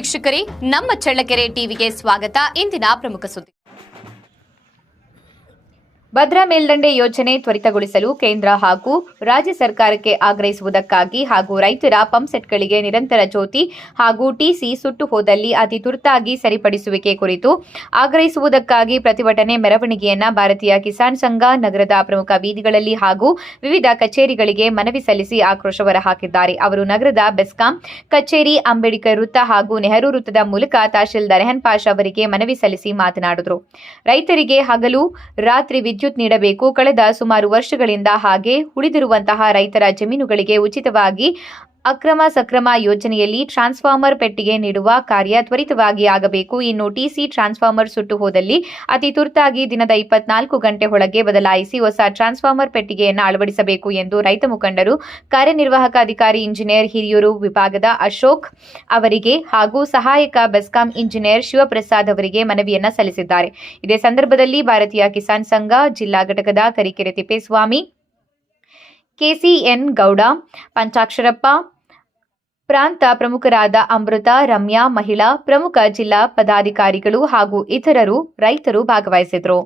ವೀಕ್ಷಕರೇ, ನಮ್ಮ ಚಳ್ಳಕೆರೆ ಟಿವಿಗೆ ಸ್ವಾಗತ. ಇಂದಿನ ಪ್ರಮುಖ ಸುದ್ದಿ. ಭದ್ರಾ ಮೇಲ್ದಂಡೆ ಯೋಜನೆ ತ್ವರಿತಗೊಳಿಸಲು ಕೇಂದ್ರ ಹಾಗೂ ರಾಜ್ಯ ಸರ್ಕಾರಕ್ಕೆ ಆಗ್ರಹಿಸುವುದಕ್ಕಾಗಿ ಹಾಗೂ ರೈತರ ಪಂಪ್ಸೆಟ್ಗಳಿಗೆ ನಿರಂತರ ಜ್ಯೋತಿ ಹಾಗೂ ಟಿಸಿ ಸುಟ್ಟು ಹೋದಲ್ಲಿ ಅತಿ ತುರ್ತಾಗಿ ಸರಿಪಡಿಸುವಿಕೆ ಕುರಿತು ಆಗ್ರಹಿಸುವುದಕ್ಕಾಗಿ ಪ್ರತಿಭಟನೆ ಮೆರವಣಿಗೆಯನ್ನ ಭಾರತೀಯ ಕಿಸಾನ್ ಸಂಘ ನಗರದ ಪ್ರಮುಖ ಬೀದಿಗಳಲ್ಲಿ ಹಾಗೂ ವಿವಿಧ ಕಚೇರಿಗಳಿಗೆ ಮನವಿ ಸಲ್ಲಿಸಿ ಆಕ್ರೋಶ ಹೊರಹಾಕಿದ್ದಾರೆ. ಅವರು ನಗರದ ಬೆಸ್ಕಾಂ ಕಚೇರಿ, ಅಂಬೇಡ್ಕರ್ ವೃತ್ತ ಹಾಗೂ ನೆಹರು ವೃತ್ತದ ಮೂಲಕ ತಹಶೀಲ್ದಾರ್ ರೆಹನ್ ಪಾಷಾ ಅವರಿಗೆ ಮನವಿ ಸಲ್ಲಿಸಿ ಮಾತನಾಡಿದರು. ರೈತರಿಗೆ ಹಗಲು ರಾತ್ರಿ ವಿದ್ಯುತ್ ನೀಡಬೇಕು. ಕಳೆದ ಸುಮಾರು ವರ್ಷಗಳಿಂದ ಹಾಗೆ ಉಳಿದಿರುವಂತಹ ರೈತರ ಜಮೀನುಗಳಿಗೆ ಉಚಿತವಾಗಿ ಅಕ್ರಮ ಸಕ್ರಮ ಯೋಜನೆಯಲ್ಲಿ ಟ್ರಾನ್ಸ್ಫಾರ್ಮರ್ ಪೆಟ್ಟಿಗೆ ನೀಡುವ ಕಾರ್ಯ ತ್ವರಿತವಾಗಿ ಆಗಬೇಕು. ಇನ್ನು ಟಿಸಿ ಟ್ರಾನ್ಸ್ಫಾರ್ಮರ್ ಸುಟ್ಟು ಹೋದಲ್ಲಿ ಅತಿ ತುರ್ತಾಗಿ ದಿನದ 24 ಗಂಟೆ ಒಳಗೆ ಬದಲಾಯಿಸಿ ಹೊಸ ಟ್ರಾನ್ಸ್ಫಾರ್ಮರ್ ಪೆಟ್ಟಿಗೆಯನ್ನು ಅಳವಡಿಸಬೇಕು ಎಂದು ರೈತ ಮುಖಂಡರು, ಕಾರ್ಯನಿರ್ವಾಹಕ ಅಧಿಕಾರಿ ಇಂಜಿನಿಯರ್ ಹಿರಿಯೂರು ವಿಭಾಗದ ಅಶೋಕ್ ಅವರಿಗೆ ಹಾಗೂ ಸಹಾಯಕ ಬೆಸ್ಕಾಂ ಇಂಜಿನಿಯರ್ ಶಿವಪ್ರಸಾದ್ ಅವರಿಗೆ ಮನವಿಯನ್ನ ಸಲ್ಲಿಸಿದ್ದಾರೆ. ಇದೇ ಸಂದರ್ಭದಲ್ಲಿ ಭಾರತೀಯ ಕಿಸಾನ್ ಸಂಘ ಜಿಲ್ಲಾ ಘಟಕದ ಕರಿಕೆರೆ ತಿಪ್ಪೇಸ್ವಾಮಿ, ಕೆಸಿಎನ್ ಗೌಡ, ಪಂಚಾಕ್ಷರಪ್ಪ, ಪ್ರಾಂತ ಪ್ರಮುಖರಾದ ಅಮೃತ, ರಮ್ಯಾ, ಮಹಿಳಾ ಪ್ರಮುಖ ಜಿಲ್ಲಾ ಪದಾಧಿಕಾರಿಗಳು ಹಾಗೂ ಇತರರು ರೈತರು ಭಾಗವಹಿಸಿದರು.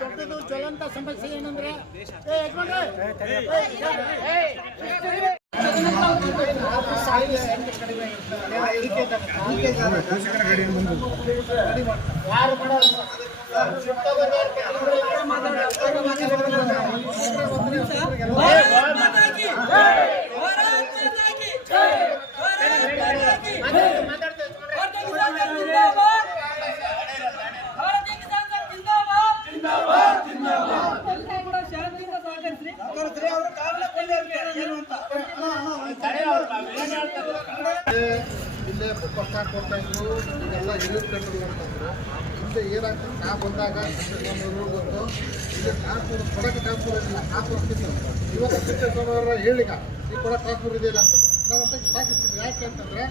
ದೊಡ್ಡದು ಜ್ವಲಂತ ಸಮಸ್ಯೆ ಏನಂದ್ರೆ ಇಲ್ಲೇ ಪಕ್ಕ ಕೊಡ್ತಾ ಇದ್ರು. ಇದೆಲ್ಲ ಹಿರಿಯೂರು ಕಂಟ್ರೋಲ್ ಮಾಡ್ತಾಯಿದ್ರು. ಮುಂದೆ ಏನಾಗ್ತದೆ ನಾ ಬಂದಾಗ ಗೊತ್ತು ಈಗ ಟ್ರಾನ್ಸ್ಫರ್ ಕೊಡೋಕ್ಕೆ ಟ್ರಾನ್ಸ್ಫರ್ ಇಲ್ಲ, ಟ್ರಾನ್ಸ್ಫರ್ ಆಗ್ತಿತ್ತು. ಇವತ್ತು ಸಿದ್ದರಾಮಯ್ಯ ಹೇಳಿಗ ಈ ಕೊಡೋ ಟ್ರಾನ್ಸ್ಫರ್ ಇದೆಯಲ್ಲ ಅಂತ ನಾವಂತ ಸ್ಟಾಕ್ ಇರ್ತಿದ್ವಿ. ಯಾಕೆ ಅಂತಂದರೆ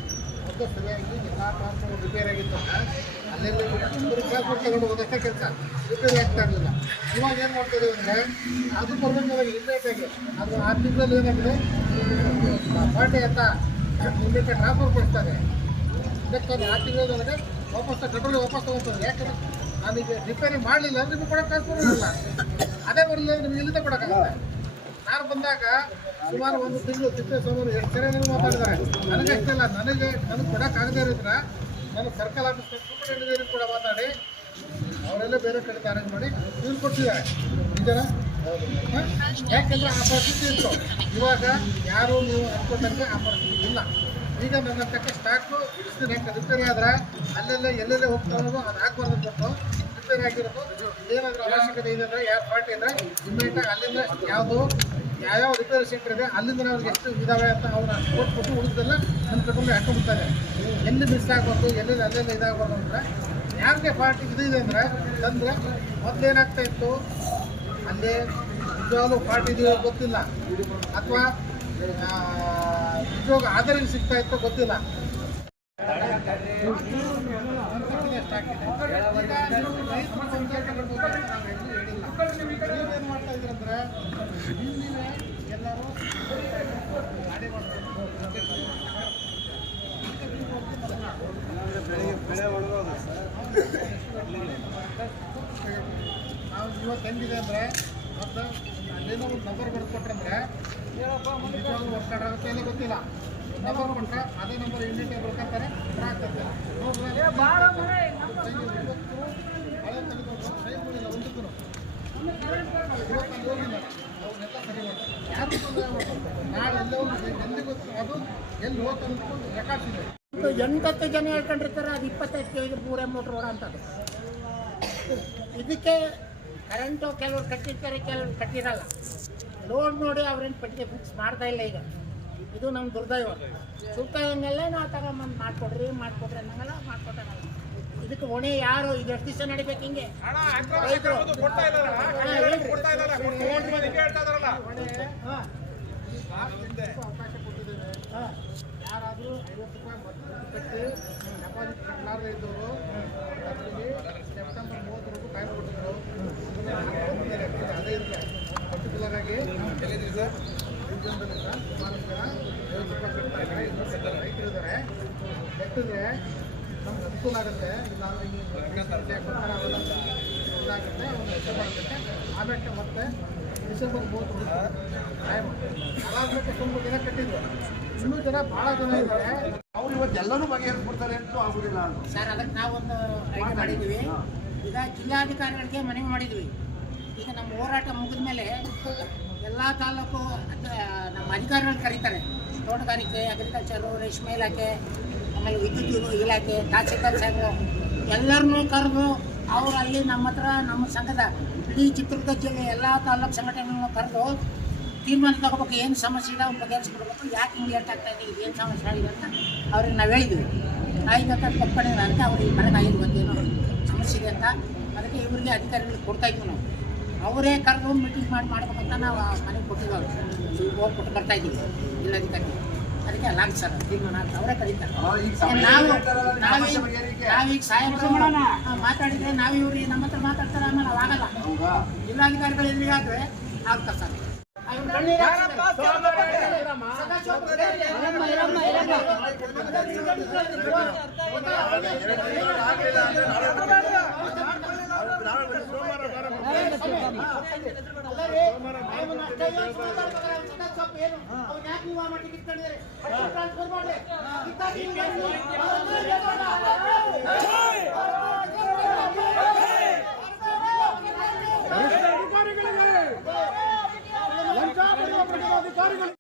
ಮೊದಲು ಸರಿಯಾಗಿ ಎಲ್ಲ ಟ್ರಾನ್ಸ್ಫರ್ ರಿಪೇರ್ ಆಗಿತ್ತಂದ್ರೆ ಅಲ್ಲೆಲ್ಲ ಟ್ರಾನ್ಸ್ಫರ್ ತಗೊಂಡು ಹೋಗೋದಷ್ಟೇ ಕೆಲಸ, ರಿಪೇರಿ ಆಗ್ತಾ ಇರಲಿಲ್ಲ. ಇವಾಗ ಏನು ಮಾಡ್ತಿದ್ದೀವಿ ಅಂದರೆ ಅದು ಬರಬೇಕಾದಾಗ ಇಮ್ಮಿಡಿಯೇಟಾಗಿ ಅದು ಆ ತಿಂಗಳಲ್ಲಿ ಏನಾಗಿದೆ ಪಾರ್ಟಿ ಅಂತ ಇಮ್ಮಿಡಿಯೇಟ್ ಟ್ರಾನ್ಸ್ಫರ್ ಕೊಡ್ತಾರೆ. ಇದಕ್ಕೆ ಆ ತಿಂಗಳಿಗೆ ವಾಪಸ್ ಕಂಟ್ರೋಲ್ ವಾಪಸ್ ತೊಗೊಳ್ತಾರೆ. ಯಾಕಂದರೆ ನಾನೀಗ ರಿಪೇರಿ ಮಾಡಲಿಲ್ಲ ಅಂದರೆ ನಿಮಗೆ ಕೊಡೋಕ್ಕೆ ಟ್ರಾನ್ಸ್ಫರ್ ಇರಲ್ಲ. ಅದೇ ಬರಲಿಲ್ಲ ಅಂದರೆ ನಿಮಗೆ ಇಲ್ಲಿಂದ ಕೊಡೋಕ್ಕಾಗಲ್ಲ. ನಾನು ಬಂದಾಗ ಸುಮಾರು ಒಂದು ತಿಂಗಳು ತಿಪ್ಪೇಸ್ವಾಮಿ ಎಷ್ಟು ಸರಿ ಮಾತಾಡಿದ್ದಾರೆ. ನನಗಷ್ಟೇ ಇಲ್ಲ, ನನಗೆ ಕೊಡೋಕ್ಕಾಗದೇ ಇರೋದ್ರೆ ನಾನು ಸರ್ಕಲ್ ಆಫೀಸ್ ಸೂಪರಿಂಟೆಂಡೆಂಟ್ ಕೂಡ ಮಾತಾಡಿ ಅವರೆಲ್ಲ ಬೇರೆ ಕಡೆ ಅರೇಂಜ್ ಮಾಡಿ ಇವ್ರು ಕೊಡ್ತಿದ್ದಾರೆ. ನಿಜನ ಯಾಕೆಂದರೆ ಆ ಪರಿಸ್ಥಿತಿ ಇತ್ತು. ಇವಾಗ ಯಾರು ನೀವು ಅನ್ಕೊಂಡಂಗೆ ಆ ಪರಿಸ್ಥಿತಿ ಇಲ್ಲ. ಈಗ ನನ್ನ ತಕ್ಕ ಸ್ಟಾಕು ಇಷ್ಟು ರಿಪೇರಿ ಆದ್ರೆ ಅಲ್ಲೆಲ್ಲ ಎಲ್ಲೆಲ್ಲೇ ಹೋಗ್ತಾ ಇರೋದು ಅದು ಆಗಬಾರ್ದು ಕೊಟ್ಟು ರಿಪೇರಿ ಆಗಿರೋದು. ಏನಾದರೂ ಅವಶ್ಯಕತೆ ಇದೆ ಅಂದರೆ ಯಾವ ಪಾರ್ಟಿ ಅಂದರೆ ಇಮ್ಮಿಡಿಯೇಟಾಗಿ ಅಲ್ಲಿಂದ ಯಾವ್ಯಾವ ರಿಪೇರಿ ಸೆಂಟರ್ ಇದೆ ಅಲ್ಲಿಂದ ಅವ್ರಿಗೆ ಎಷ್ಟು ಇದಾವೆ ಅಂತ ಅವ್ರನ್ನ ಕೊಟ್ಬಿಟ್ಟು ಉಳಿದೆಲ್ಲ ನನ್ನ ಕಟ್ಕೊಂಡು ಹಾಕೊಂಡ್ಬಿಡ್ತಾರೆ. ಎಲ್ಲಿ ಮಿಸ್ ಆಗಬಾರ್ದು, ಎಲ್ಲೆಲ್ಲಿ ಅಲ್ಲೆಲ್ಲ ಇದಾಗಬಾರ್ದು ಅಂದರೆ ಯಾರಿಗೆ ಪಾರ್ಟಿ ಇದೆ ಅಂದರೆ ತಂದರೆ ಮೊದಲೇನಾಗ್ತಾ ಇತ್ತು ಅಲ್ಲೇ ನಿಜವಾಗ್ಲೂ ಪಾರ್ಟಿ ಇದೆಯೋ ಗೊತ್ತಿಲ್ಲ, ಅಥವಾ ನಿಜವಾಗ ಆಧಾರ ಸಿಗ್ತಾ ಇತ್ತು ಗೊತ್ತಿಲ್ಲ. ಏನು ಮಾಡ್ತಾ ಇದ್ರಂದ್ರೆ ಎಲ್ಲರೂ ಗಾಡಿ ನಾವು ಇವತ್ತು ಹೆಂಗಿದೆ ಅಂದರೆ ಮತ್ತು ಅಲ್ಲೇನೋ ಒಂದು ನಂಬರ್ ಬರೆದು ಕೊಟ್ರಂದ್ರೆ ನಿಜವಾಗ್ಲೂ ವರ್ಕ್ ಆಗುತ್ತೆ ಎಲ್ಲ ಗೊತ್ತಿಲ್ಲ. ನಂಬರ್ ಕೊಟ್ಟರೆ ಅದೇ ನಂಬರ್ ಇಮಿಡಿಯೇಟ್ ಬರ್ಕೊತಾರೆ, ಆಗ್ತದೆ. ಹಳೆ ತೆಗೆದು ಸೈನ್ ಮಾಡಿಲ್ಲ ಒಂದಕ್ಕೂ ಇವತ್ತು ಅಲ್ಲಿ ಹೋಗಿಲ್ಲ ಅವನ್ನೆಲ್ಲ ಸರಿ ಮಾಡ್ತಾರೆ. ಯಾರು ತೊಂದರೆ ಮಾಡ್ತಾರೆ? ನಾಳೆ ಎಲ್ಲೋ ಎಲ್ಲಿ ಗೊತ್ತು ಅದು ಎಲ್ಲಿ ಹೋಗ್ತಾ ಅಂದ್ಕೊಂಡು ರೆಕಾರ್ಡ್ಸ್ ಇದೆ. 8 ಜನ ಹೇಳ್ಕೊಂಡಿರ್ತಾರೆ, ಅದು 25 ಕೆಜಿಗೆ 3 ರೋಡ ಅಂತದ್ದು. ಇದಕ್ಕೆ ಕರೆಂಟು ಕೆಲವ್ರು ಕಟ್ಟಿರ್ತಾರೆ, ಕೆಲವ್ರು ಕಟ್ಟಿರಲ್ಲ. ಲೋಡ್ ನೋಡಿ ಅವ್ರೇನು ಪೆಟ್ಟಿಗೆ ಫಿಕ್ಸ್ ಮಾಡ್ತಾ ಇಲ್ಲ ಈಗ. ಇದು ನಮ್ಮ ದುರ್ದೈವ. ಸುತ್ತಾದಂಗೆಲ್ಲ ನಾವು ತಗೊಂಬಂದು ಮಾಡಿಕೊಡ್ರಿ ಅನ್ನಂಗಲ್ಲ, ಮಾಡ್ಕೊಟ್ಟಾಗಲ್ಲ. ಇದಕ್ಕೆ ಹೊಣೆ ಯಾರು? ಇದು ಎಷ್ಟು ದಿವಸ ನಡಿಬೇಕು ಹಿಂಗೆ? ರೈತರು ಅವಕಾಶ ಕೊಟ್ಟಿದ್ದೇವೆ. ಯಾರಾದರೂ 50 ರೂಪಾಯಿ ಮೊದಲು ಕಟ್ಟಿ ಡೆಪಾಸಿಟ್ ಕಟ್ಟಲಾರದೆ ಇದ್ದವರು ಅವರಿಗೆ ಸೆಪ್ಟೆಂಬರ್ 30 ಟೈಮ್ ಕೊಟ್ಟಿದ್ರು. ಅದೇ ಇಲ್ಲ ಪರ್ಟಿಕ್ಯುಲರ್ ಆಗಿ ರೀಜನ್ದಲ್ಲಿಂದ ಸುಮಾರು ಜನ 50 ರೂಪಾಯಿ ಕಟ್ತಾ ಇದ್ದಾರೆ. ಇನ್ನೂ ರೈತರು ಇದ್ದಾರೆ. ಕಟ್ಟಿದ್ರೆ ನಮ್ಗೆ ಅನುಕೂಲ ಆಗುತ್ತೆ. ಇಲ್ಲಾಂದ್ರೆ ಅವೆಲ್ಲ ಇದಾಗುತ್ತೆ, ಅವನ್ನ ಹೆಸರು ಆಗುತ್ತೆ. ಆಮೇಲೆ ಮತ್ತೆ ಡಿಸೆಂಬರ್ 30 ಟೈಮ್ ಅದಾದ್ಮೇಲೆ 90 ದಿನ ಕಟ್ಟಿದ್ರು. ಇನ್ನೂ ಜನ ಭಾಳ ಜನ ಇದ್ದಾರೆ. ಅವ್ರು ಇವತ್ತು ಎಲ್ಲರೂ ಬಗೆಹರಿಸ್ಬಿಡ್ತಾರೆ ಅಂತೂ ಆಗುದಿಲ್ಲ ಅಂತ ಸರ್. ಅದಕ್ಕೆ ನಾವೊಂದು ಐಡಿಯಾ ಮಾಡಿದ್ವಿ. ಈಗ ಜಿಲ್ಲಾಧಿಕಾರಿಗಳಿಗೆ ಮನವಿ ಮಾಡಿದ್ವಿ. ಈಗ ನಮ್ಮ ಹೋರಾಟ ಮುಗಿದ ಮೇಲೆ ಎಲ್ಲ ತಾಲೂಕು ನಮ್ಮ ಅಧಿಕಾರಿಗಳು ಕರೀತಾರೆ. ತೋಟಗಾರಿಕೆ, ಅಗ್ರಿಕಲ್ಚರು, ರೇಷ್ಮೆ ಇಲಾಖೆ, ಆಮೇಲೆ ವಿದ್ಯುತ್ ಇಲಾಖೆ, ತಹಸೀಲ್ದಾರ್ ಸಾಹೇಬರು ಎಲ್ಲರನ್ನೂ ಕರೆದು ಅವರು ಅಲ್ಲಿ ನಮ್ಮ ಹತ್ರ ನಮ್ಮ ಸಂಘದ ಇಡೀ ಚಿತ್ರದುರ್ಗ ಜಿಲ್ಲೆ ಎಲ್ಲ ತಾಲೂಕು ಸಂಘಟನೆಗಳನ್ನು ಕರೆದು ತೀರ್ಮಾನ ತಗೋಬೇಕು. ಏನು ಸಮಸ್ಯೆ ಇದೆ ಅವ್ರು ಬಗೆಹರಿಸ್ಬಿಡ್ಬೇಕು. ಯಾಕೆ ಹಿಂಗೆ ಲೇಟ್ ಆಗ್ತಾ ಇದೆ, ಏನು ಸಮಸ್ಯೆ ಆಗಿದೆ ಅಂತ ಅವ್ರಿಗೆ ನಾವು ಹೇಳಿದ್ವಿ. ಆಯ್ತು ಅಂತ ಒಪ್ಕೊಂಡಿಲ್ಲ ಅಂತ ಅವ್ರಿಗೆ ಮನೆಗಾಗಿದ್ದು ಬಂದೇನೋ ಸಮಸ್ಯೆ ಇದೆ ಅಂತ. ಅದಕ್ಕೆ ಇವರಿಗೆ ಅಧಿಕಾರಿಗಳಿಗೆ ಕೊಡ್ತಾಯಿದ್ವಿ ನಾವು. ಅವರೇ ಕರೆದು ಮೀಟಿಂಗ್ ಮಾಡ್ಬೇಕಂತ ನಾವು ಮನೆಗೆ ಕೊಟ್ಟಿದ್ದವ್ರು. ಹೋಗ್ಬಿಟ್ಟು ಬರ್ತಾಯಿದ್ದೀವಿ ಜಿಲ್ಲಾಧಿಕಾರಿ. ಅದಕ್ಕೆ ಅಲ್ಲ ಸರ್ ತೀರ್ಮಾನ ಅಂತ ಅವರೇ ಕರೀತಾರೆ. ನಾವೀಗ ಸಾಯಂಕಾಲ ಮಾತಾಡಿದರೆ ನಾವು ಇವ್ರಿಗೆ ನಮ್ಮ ಹತ್ರ ಮಾತಾಡ್ತಾರೆ, ಆಮೇಲೆ ನಾವು ಆಗಲ್ಲ. ಜಿಲ್ಲಾಧಿಕಾರಿಗಳು ಎದುರಿಗಾದ್ರೆ ಆಗ್ತಾರೆ ಸರ್. ಅಧಿಕಾರಿಗಳಿಗೆ